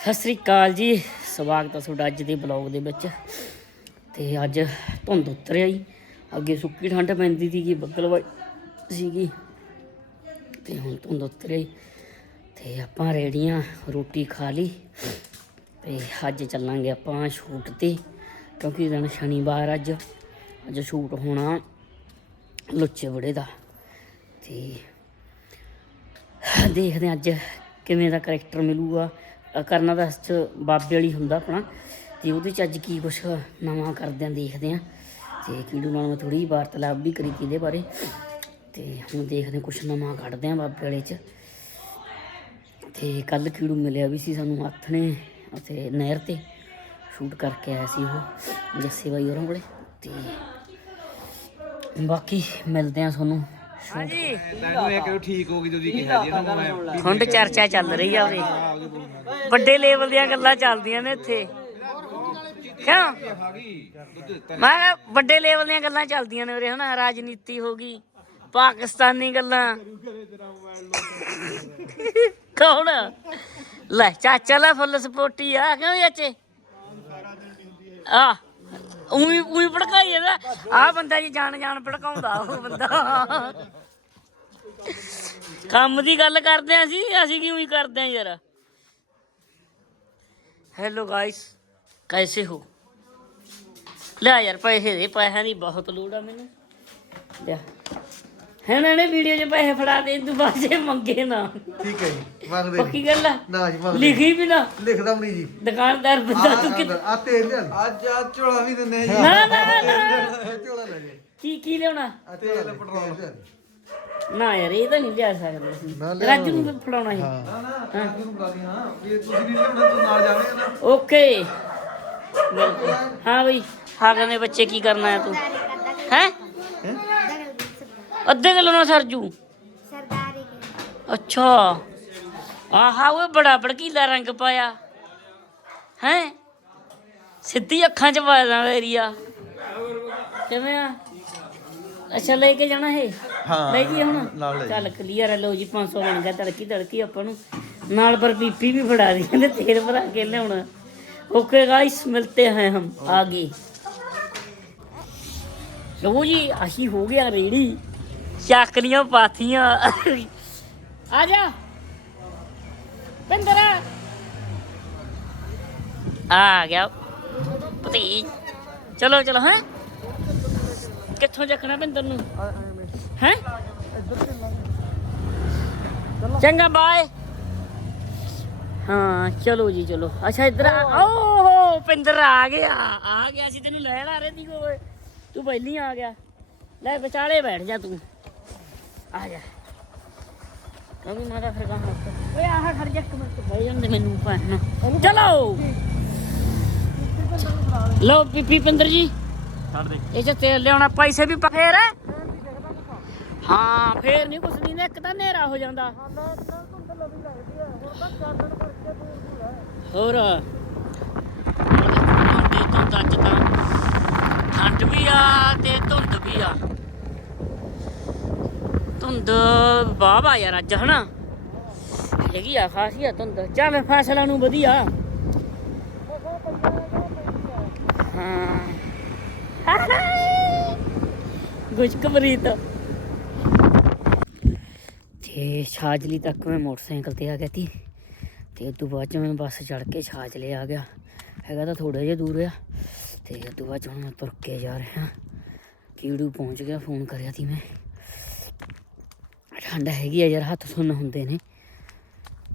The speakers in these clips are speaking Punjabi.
ਸਤਿ ਸ੍ਰੀ ਅਕਾਲ ਜੀ। ਸਵਾਗਤ ਹੈ ਤੁਹਾਡਾ ਅੱਜ ਦੇ ਬਲੌਗ ਦੇ ਵਿੱਚ। ਤੇ ਅੱਜ ਧੁੰਦ ਉਤਰਿਆ ਜੀ। ਅੱਗੇ ਸੁੱਕੀ ਠੰਡ ਪੈਂਦੀ ਸੀਗੀ ਬੱਦਲਵਾਈ ਸੀਗੀ। ਤੇ ਹੁਣ ਧੁੰਦ ਉਤਰਿਆ ਆਈ ਤੇ ਆਪਾਂ ਰੇੜੀਆਂ, ਰੋਟੀ ਖਾ ਲਈ। ਤੇ ਅੱਜ ਚੱਲਾਂਗੇ ਆਪਾਂ ਸ਼ੂਟ ਤੇ, ਕਿਉਂਕਿ ਦਿਨ ਸ਼ਨੀਵਾਰ ਅੱਜ। ਅੱਜ ਸ਼ੂਟ ਹੋਣਾ ਲੁੱਚੇ ਬੜੇ ਦਾ। ਤੇ ਦੇਖਦੇ ਹਾਂ ਅੱਜ ਕਿਵੇਂ ਦਾ ਕਰੈਕਟਰ ਮਿਲੂਗਾ। ਕਰਨਾ ਤਾਂ ਇਸ 'ਚ ਬਾਬੇ ਵਾਲੀ ਹੁੰਦਾ ਆਪਣਾ। ਤੇ ਉਹਦੇ 'ਚ ਅੱਜ ਕੀ ਕੁਛ ਨਵਾਂ ਕਰਦੇ ਆਂ ਦੇਖਦੇ ਆਂ। ਤੇ ਕੀੜੂ ਨਾਲ ਮੈਂ ਥੋੜੀ ਵਾਰਤਾਲਾਪ ਵੀ ਕਰੀ ਕਿਹਦੇ ਬਾਰੇ। ਤੇ ਹੁਣ ਦੇਖਦੇ ਹਾਂ ਕੁਛ ਨਵਾਂ ਕੱਢਦੇ ਆਂ ਬਾਬੇ ਵਾਲੇ 'ਚ। ਤੇ ਕੱਲ ਕੀੜੂ ਮਿਲਿਆ ਵੀ ਸੀ ਸਾਨੂੰ ਹੱਥ ਨੇ ਅਤੇ ਨਹਿਰ ਤੇ ਸ਼ੂਟ ਕਰਕੇ ਆਇਆ ਸੀ ਉਹ, ਜੱਸੇ ਬਾਈ ਹੋਰਾਂ ਕੋਲੇ। ਤੇ ਬਾਕੀ ਮਿਲਦੇ ਆਂ ਤੁਹਾਨੂੰ। ਹਾਂਜੀ। ਤੈਨੂੰ ਇਹ ਕਿਉਂ ਠੀਕ ਹੋ ਗਈ ਤੁਸੀਂ ਕਿਹਾ ਜੀ ਇਹਨਾਂ ਨੂੰ ਮੈਂ ਹੁਣ ਚਰਚਾ ਚੱਲ ਰਹੀ ਆ ਉਰੇ। ਵੱਡੇ ਲੈਵਲ ਦੀਆਂ ਗੱਲਾਂ ਚੱਲਦੀਆਂ ਨੇ ਇੱਥੇ। ਕਿਉਂ? ਮੈਂ ਕਿਹਾ ਵੱਡੇ ਲੈਵਲ ਦੀਆਂ ਗੱਲਾਂ ਚੱਲਦੀਆਂ ਨੇ ਉਰੇ ਹਨਾ? ਰਾਜਨੀਤੀ ਹੋ ਗਈ ਪਾਕਿਸਤਾਨੀ ਗੱਲਾਂ। ਕੌਣ? ਲੈ ਚਾਚਾ ਲੈ ਫੁੱਲ ਸਪੋਰਟੀ ਆ ਕਿਉਂ ਚਾਚੇ? ਆ ਉਹੀ ਉਹੀ ਭੜਕਾਈ ਆ ਬੰਦਾ ਜੀ ਜਾਣ ਜਾਣ ਭੜਕਾਉਂਦਾ, ਉਹ ਬੰਦਾ। ਕੰਮ ਦੀ ਗੱਲ ਕਰਦੇ ਆਂ ਅਸੀਂ ਅਸੀਂ ਕਿਉਂ ਹੀ ਕਰਦੇ ਆਂ ਯਾਰ? ਹੈਲੋ ਗਾਇਸ ਕੈਸੇ ਹੋ? ਲੈ ਯਾਰ, ਪੈਸੇ ਦੇ, ਪੈਸਿਆਂ ਦੀ ਬਹੁਤ ਲੋੜ ਆ ਮੈਨੂੰ। ਲੈ। ਹੈ ਨਾ ਵੀਡੀਓ 'ਚ ਪੈਸੇ ਫੜਾ ਦੇ ਤੂੰ ਬਾਜੇ ਮੰਗੇ ਨਾ। ਠੀਕ ਹੈ ਜੀ ਮੰਗਦੇ ਪੱਕੀ ਗੱਲ ਆ? ਨਾ ਜੀ ਮੰਗਦੇ ਲਿਖੀ ਵੀ ਨਾ। ਲਿਖਦਾ ਵੀ ਨਹੀਂ ਜੀ। ਦੁਕਾਨਦਾਰ ਬੰਦਾ ਤੂੰ ਕਿ ਆ ਤੇਲ ਲਿਆ ਅੱਜ ਆ ਝੋਲਾ ਵੀ ਦਿੰਦੇ ਜੀ। ਨਾ ਨਾ ਨਾ। ਝੋਲਾ ਲੈ ਜੀ ਕੀ ਕੀ ਲਿਆਉਣਾ? ਆ ਤੇਲ ਪੈਟਰੋਲ। ਨਾ ਯਾਰ ਇਹ ਤਾਂ ਨਹੀਂ ਲਿਆ ਸਕਦੇ ਅਸੀਂ। ਨਾ ਲਿਆਉਣਾ ਰਾਜੂ ਨੂੰ ਵੀ ਫੜਾਉਣਾ ਸੀ। ਹਾਂ। ਨਾ ਨਾ ਬੁਲਾ ਹਾਂ। ਵੀ ਤੁਸੀਂ ਨਹੀਂ ਲਿਆਉਣਾ ਤੂੰ ਨਾਲ ਜਾਵੇਂਗਾ ਨਾ। ਓਕੇ। ਬਿਲਕੁਲ ਹਾਂ ਬਈ। ਹਾਂ ਕਹਿੰਦੇ ਬੱਚੇ ਕੀ ਕਰਨਾ ਹੈ ਤੂੰ? ਹੈ? ਅੱਧੇ ਕਿਲੋ ਨਾਲ ਸਰਜੂ सरदारी के ਅੱਛਾ ਆਹਾ ਉਹ ਬੜਾ ਭੜਕੀਲਾ ਰੰਗ ਪਾਇਆ ਹੈ ਸਿੱਧੀ ਅੱਖਾਂ ਚ ਪਾਇਆ ਏਰੀਆ ਕਿਵੇਂ ਆ ਅੱਛਾ ਲੈ ਕੇ ਜਾਣਾ ਹੈ ਹਾਂ, ਲੈ ਜੀ ਹੁਣ ਨਾਲ ਲੈ ਜੀ। ਚੱਲ ਕਲੀਅਰ ਹੈ ਲਓ ਜੀ 500 ਬਣ ਗਿਆ ਤੜਕੀ ਤੜਕੀ ਆਪਾਂ ਨੂੰ ਨਾਲ ਪਰ ਪੀਪੀ ਵੀ ਫੜਾ ਦੀ ਕਹਿੰਦੇ ਤੇਲ ਭਰਾ ਕੇ ਲਿਆਉਣਾ ओके गाइस मिलते हैं हम आगे लो जी आशी हो गया रेडी ਚੱਕਰੀਆਂ ਪਾਥੀਆਂ। ਆ ਜਾ। ਪਿੰਦਰਾ। ਆ ਗਿਆ। ਪਤੀ ਚਲੋ ਚਲੋ ਹੈ? ਕਿੱਥੋਂ ਚੱਕਣਾ ਪਿੰਦਰ ਨੂੰ? ਹੈ? ਚੰਗਾ ਬਾਏ ਹਾਂ ਚਲੋ ਜੀ ਚਲੋ। ਅੱਛਾ ਇੱਧਰ ਆ। ਓਹੋ ਪਿੰਦਰ ਆ ਗਿਆ। ਆ ਗਿਆ ਸੀ ਤੈਨੂੰ ਲੈਣ ਆ ਰਹੀ ਦੀ ਕੋਏ ਤੂੰ ਪਹਿਲੀ ਆ ਗਿਆ। ਲੈ ਵਿਚਾਲੇ ਬੈਠ ਜਾ ਤੂੰ। ਆ ਜਾ। ਕਮੀ ਮਾਰਾ ਫਿਰ ਕਹਾਂ ਓਏ ਆਹ ਖੜ ਜਾ ਇੱਕ ਮਿੰਟ। ਬਹਿ ਜਾਂਦੇ ਮੈਨੂੰ ਪਾਣਾ ਚਲੋ। ਲੋ ਪੀਪੀ ਪਿੰਦਰ ਜੀ। ਛੱਡ ਦੇ। ਇਹ ਚ ਤੇਲ ਲਿਆਉਣਾ ਪੈਸੇ ਵੀ ਪ- ਫੇਰ? ਹਾਂ ਫੇਰ ਨਹੀਂ ਕੁਛ ਨਹੀਂ ਨਾ ਇੱਕ ਤਾਂ ਹਨੇਰਾ ਹੋ ਜਾਂਦਾ। ਹੋਰ? ਧੁੰਦ ਅੱਜ ਤਾਂ। ਠੰਡ ਵੀ ਆ ਤੇ ਧੁੰਦ ਵੀ ਆ। ਧੁੰਦ ਬਾਬਾ ਯਾਰ ਅੱਜ ਹਨਾ। ਹੈਗੀ ਆ ਖਾਸੀ ਆ ਧੁੰਦ ਚੱਲ ਫੈਸਲਾ ਨੂੰ ਵਧੀਆ। ਹਾਂ। ਗੁਸ਼ਕਬਰੀਤ ਤੇ ਛਾਜਲੀ ਤੱਕ ਮੈਂ ਮੋਟਰਸਾਈਕਲ ਤੇ ਆ ਗਿਆ ਤੀ ਤੇ ਉਦੋਂ ਬਾਅਦ ਚ ਮੈਂ ਬੱਸ ਚੜ ਕੇ ਛਾਜਲੇ ਆ ਗਿਆ। ਹੈਗਾ ਤਾਂ ਥੋੜਾ ਜਿਹਾ ਦੂਰ ਆ। ਤੇ ਉਦੋਂ ਬਾਅਦ ਚ ਹੁਣ ਮੈਂ ਤੁਰ ਕੇ ਜਾ ਰਿਹਾ। ਕੀੜੂ ਪਹੁੰਚ ਗਿਆ, ਫੋਨ ਕਰਿਆ ਤੀ ਮੈਂ। ਠੰਡ ਹੈਗੀ ਆ ਯਾਰ, ਹੱਥ ਸੁੰਨ ਹੁੰਦੇ ਨੇ।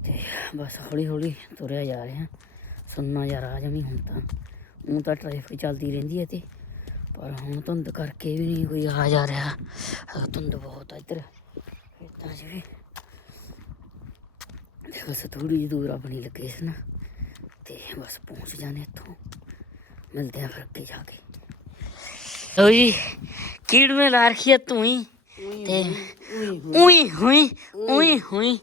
ਤੇ ਬਸ ਹੌਲੀ ਹੌਲੀ ਤੁਰਿਆ ਜਾ ਰਿਹਾ। ਸੁੰਨਾ ਯਾਰ ਆ ਜਮੀ ਹੁਣ ਤਾਂ। ਉਹ ਤਾਂ ਟ੍ਰੈਫਿਕ ਚੱਲਦੀ ਰਹਿੰਦੀ ਹੈ ਤੇ ਪਰ ਹੁਣ ਧੁੰਦ ਕਰਕੇ ਵੀ ਨਹੀਂ ਕੋਈ ਆ ਜਾ ਰਿਹਾ। ਧੁੰਦ ਬਹੁਤ ਆ ਇੱਧਰ। ਖੇਤਾਂ 'ਚ ਵੀ। ਤੇ ਬਸ ਥੋੜੀ ਜਿਹੀ ਦੂਰ ਆਪਣੀ ਲੋਕੇਸ਼ਨ ਤੇ ਬਸ ਪਹੁੰਚ ਜਾਣੇ ਇੱਥੋਂ। ਮਿਲਦੇ ਆ ਫਿਰ ਅੱਗੇ ਜਾ ਕੇ। ਲਓ ਜੀ, ਕੀੜਵੇਂ ਲਾ ਰਖੀ ਆ ਤੂੰ ਹੀ। ਤੇ ਉਈ ਹੋਈ। ਉਈ ਹੋਈ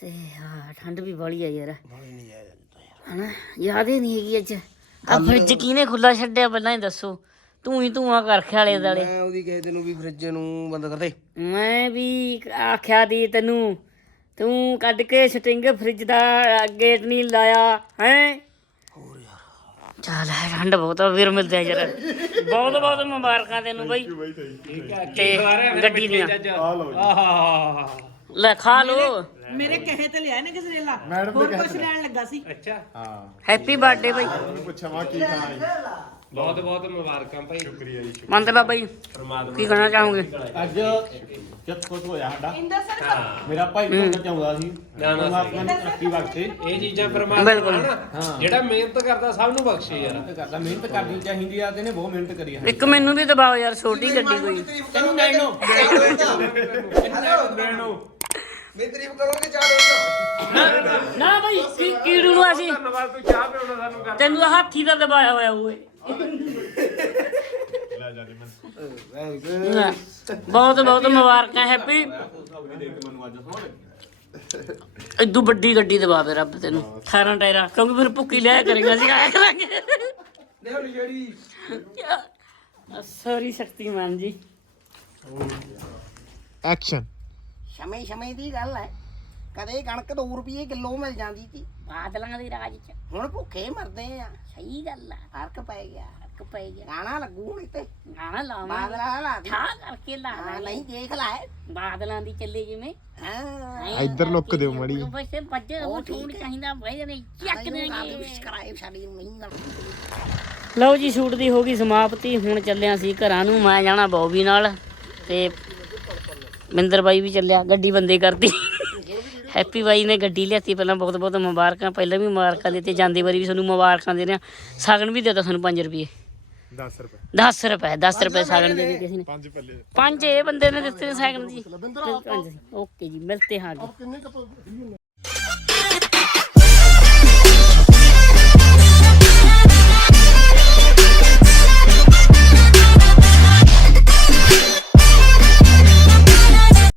ਤੇ ਆ ਠੰਡ ਵੀ ਬੜੀ ਆ ਯਾਰ। ਹਨਾ ਯਾਦ ਹੀ ਨਹੀਂ ਹੈਗੀ ਅੱਜ। ਆ ਫ੍ਰਿਜ ਕਿਹਨੇ ਖੁੱਲਾ ਛੱਡਿਆ ਪਹਿਲਾਂ ਹੀ ਦੱਸੋ। ਤੂੰ ਹੀ ਧੂਆਂ ਕਰ ਖਿਆਲੇ ਦਾਲੇ ਮੈਂ ਉਹਦੀ ਕਹੇ ਤੈਨੂੰ ਵੀ ਫ੍ਰਿਜ ਨੂੰ ਬੰਦ ਕਰ ਦੇ। ਮੈਂ ਵੀ ਆਖਿਆ ਦੀ ਤੈਨੂੰ ਤੂੰ ਕੱਢ ਕੇ ਸਟਿੰਗ ਫ੍ਰਿਜ ਦਾ ਗੇਟ ਨਹੀਂ ਲਾਇਆ ਹੈ? ਚੱਲ ਹੈ ਠੰਡ ਬਹੁਤ ਆ ਵੀਰ ਮਿਲਦੇ ਆ ਯਾਰ ਬਹੁਤ ਬਹੁਤ ਮੁਬਾਰਕਾਂ ਤੈਨੂੰ ਬਈ। ਤੇ ਗੱਡੀ ਦੀਆਂ। ਲੈ ਖਾ ਲੋ ਮੇਰੇ ਕਹੇ ਤੇ ਲਿਆ ਨਾ ਕਿਸੇ ਨੇ ਲਾ। ਹੋਰ ਕੁਛ ਲੈਣ ਲੱਗਾ ਸੀ। ਹੈਪੀ ਬਰਥਡੇ ਬਈ। ਪੁੱਛਾਂ ਵਾ ਕੀ ਖਾਣਾ ਹੈ ਬਹੁਤ ਬਹੁਤ ਮੁਬਾਰਕਾਂ ਭਾਈ। ਸ਼ੁਕਰੀਆ ਜੀ ਮੰਨਦੇ ਬਾਬਾ ਜੀ ਕੀ ਕਹਿਣਾ ਚਾਹੋਗੇ? ਅੱਜ ਜਦ ਕੁਝ ਹੋਇਆ ਸਾਡਾ। ਮੇਰਾ ਭਾਈ ਬਹੁਤ ਚਾਹੁੰਦਾ ਸੀ। ਪਰਮਾਤਮਾ ਨੇ ਤਰੱਕੀ ਬਖਸ਼ੇ ਇਹ ਚੀਜ਼ਾਂ ਪਰਮਾਤਮਾ ਬਿਲਕੁਲ। ਨਾ ਜਿਹੜਾ ਮਿਹਨਤ ਕਰਦਾ ਸਭ ਨੂੰ ਬਖਸ਼ੇ ਯਾਰ। ਮਿਹਨਤ ਕਰਦਾ ਮਿਹਨਤ ਕਰਨੀ ਚਾਹੀਦੀ ਆ ਤੇ ਨੇ ਬਹੁਤ ਮਿਹਨਤ ਕਰੀ ਹੈ ਇੱਕ ਮੈਨੂੰ ਵੀ ਦਬਾਓ ਯਾਰ ਛੋਟੀ ਗੱਡੀ ਕੋਈ। ਤੈਨੂੰ ਨੈਣੋ। ਮੇਰੀ ਤਾਰੀਫ ਕਰੋਗੇ ਚਾਹ ਦੋਸਤਾਂ ਨਾ ਬਈ ਕੀ ਕੀੜੂ ਨੂੰ ਅਸੀਂ ਧੰਨਵਾਦ ਤੂੰ ਚਾਹ ਪਿਉਣਾ ਸਾਨੂੰ ਕਰ। ਤੈਨੂੰ ਤਾਂ ਹਾਥੀ ਦਾ ਦਬਾਇਆ ਹੋਇਆ ਓਏ ਲੈ, ਬਹੁਤ ਬਹੁਤ ਮੁਬਾਰਕਾਂ ਹੈਪੀ। ਇਦੋਂ ਵੱਡੀ ਗੱਡੀ ਦਬਾ ਦੇ ਰੱਬ ਤੈਨੂੰ 18 ਟਾਇਰਾਂ ਕਿਉਂਕਿ ਫਿਰ ਭੁੱਕੀ ਲਿਆ ਕਰੇਗਾ ਅਸੀਂ ਆਇਆ ਕਰਾਂਗੇ। ਲਿਓ ਜਿਹੜੀ ਸੌਰੀ ਸ਼ਕਤੀਮਾਨ ਜੀ। ਐਕਸ਼ਨ ਸਮੇਂ ਸਮੇਂ ਦੀ ਗੱਲ ਹੈ। ਕਦੇ ਕਣਕ 2 ਰੁਪਏ ਕਿਲੋ ਮਿਲ ਜਾਂਦੀ ਸੀ। ਬਾਦਲਾਂ ਦੇ ਰਾਜ ਚ। ਹੁਣ ਭੁੱਖੇ ਮਰਦੇ ਆ। ਸਹੀ ਗੱਲ ਆ। ਫ਼ਰਕ ਪੈ ਗਿਆ। ਫ਼ਰਕ ਪੈ ਗਿਆ। ਗਾਣਾ ਲੱਗੂ ਹੁਣ ਇੱਥੇ। ਗਾਣਾ ਲਾਵਾਂਗੇ। ਬਾਦਲਾ ਲਾ ਦੀ ਠਾ ਕਰਕੇ ਲਾ ਹਾਂ। ਨਹੀਂ ਦੇਖ ਲੈ। ਬਾਦਲਾਂ ਦੀ ਚੱਲੇ ਜਿਵੇਂ ਹਾਂ। ਇੱਧਰ ਲੁੱਕ ਦਿਓ ਮਾੜੀ। ਵੈਸੇ ਬੱਜੇ ਉਹ ਛੂਣ ਚਾਹੀਦਾ ਭਾਈ ਨੇ ਚੱਕ ਦੇਣਗੇ ਸਬਸਕ੍ਰਾਈਬ ਸਾਡੀ ਨਹੀਂ ਗੱਲ ਲਓ ਜੀ ਸ਼ੂਟ ਦੀ ਹੋ ਗਈ ਸਮਾਪਤੀ। ਹੁਣ ਚੱਲਿਆ ਸੀ ਘਰਾਂ ਨੂੰ। ਮੈਂ ਜਾਣਾ ਬੌਬੀ ਨਾਲ ਤੇ ਮਿੰਦਰ ਬਾਈ ਵੀ ਚੱਲਿਆ। ਗੱਡੀ ਬੰਦੇ ਕਰਤੀ ਹੈਪੀ ਬਾਈ ਨੇ ਗੱਡੀ ਲਿਆਤੀ ਪਹਿਲਾਂ ਬਹੁਤ ਬਹੁਤ ਮੁਬਾਰਕਾਂ ਪਹਿਲਾਂ ਵੀ ਮੁਬਾਰਕਾਂ ਦਿੱਤੇ ਜਾਂਦੀ ਵਾਰੀ ਵੀ ਤੁਹਾਨੂੰ ਮੁਬਾਰਕਾਂ ਦੇ ਰਿਹਾ। ਸਾਗਣ ਵੀ ਦਿੱਤਾ ਤੁਹਾਨੂੰ 5 ਰੁਪਏ। 10 ਰੁਪਏ। 10 ਰੁਪਏ 10 ਰੁਪਏ ਸਾਗਣ ਦੇ ਦਿੱਤੇ ਕਿਸੇ ਨੇ ਪੰਜ ਪੱਲੇ। ਪੰਜ ਇਹ ਬੰਦੇ ਨੇ ਦਿੱਤੇ ਨੇ ਸਾਗਣ ਜੀ ਓਕੇ ਜੀ ਮਿਲਤੇ ਹਾਂ ਅੱਗੇ।